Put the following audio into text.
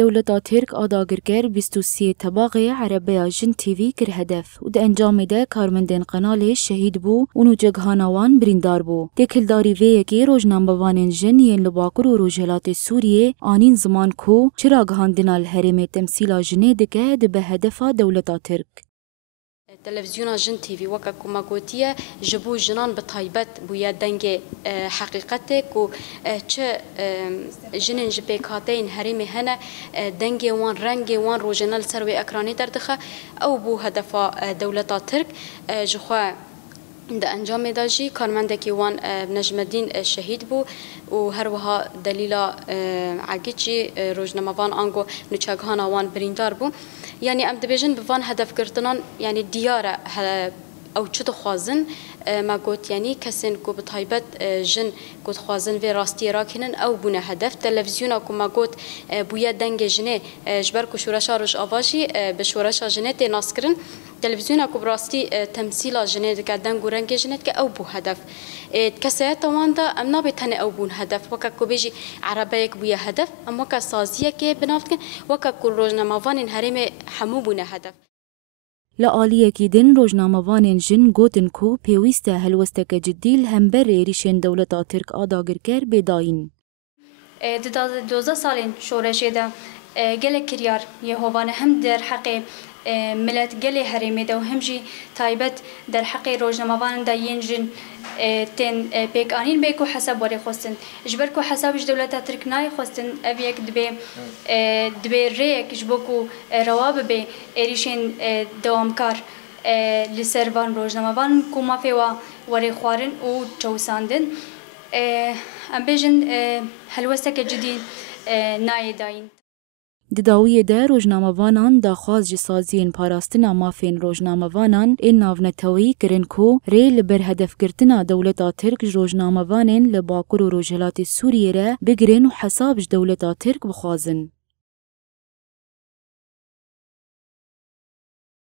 دولتا ترک آداگرگر 23 تباغی عربی جن تیوی کر هدف و ده انجام ده کارمندین قنال شهید بو اونو جگهانوان بریندار بو. دکلداری وی که روزنامه‌وانین جن ین لباکر و روجهلات سوریه آنین زمان کو چراغهاندن الحرم تمثیل جنه دکه ده به هدف دولتا ترک. تلفزيون جن تيفي وكا كما قوتيه جبو جنان بطايبت بويا دنگ حقيقتك و چه جنن جبيكاتين هريمي هنا دنگ وان رنگ وان روجنال سروي اكراني دردخه او بو هدفا دولتا ترك جخوا ده انجام داجي کارمندکی وان نجم الدین شهید بو و هر وها دلیلا عگیچی روزنامه‌وان آنگو نچگهان وان بریندار بو یعنی ام دبیجن بوان هدف گرتنان یعنی دیاره او چه خوازن ما گوت یعنی کسین کو بتایبت جن گوت خوازن و راستی راکنن او بونه هدف تلویزیون کو ما گوت بویا دنگ جنه جبر کو شورش روش آواجی به شورش جنه تی ناسکرن تلویزیون کو براستی تمثیل جنه دک دنگ رنگ جنه که او بو هدف کسایت وان دا ام نابتن او بون هدف وک کو بیجی عربیک بویا هدف ام وک سازیه که بنافت وک کو روزنامه‌وان هریم همو بونه هدف لآلیه کی دن روزنامه‌وانین جن گوتن کو پیوسته هلوستک جدی همبر ریشن دولتا ترک آداگرگر بداین. دوزه سالین شورشی ده گله کریار یهوان هم در حق ملت گله هریمه ده و همجی تایبت در حق روزنامه‌وان ده ینجن تن پیک آنین بیکو حساب وری خواستن جبر کو حسابش دولت ترک نای خواستن اویک دبی ریک جبکو رواب به ایریشن دوامکار لسروان روزنامه‌وان کو مافی و وری خوارن و چوساندن ام بیجن هلوستک جدی نای داین دداوی ده روزنامه‌وانان داخواز جسازین پاراستنا مافین روزنامه‌وانان این ناونتوی کرن کو ری لبر هدف گرتنا دولتا ترک روزنامه‌وانین لباکر و روجهلات سوریه را بگرن و حسابش دولتا ترک بخوازن.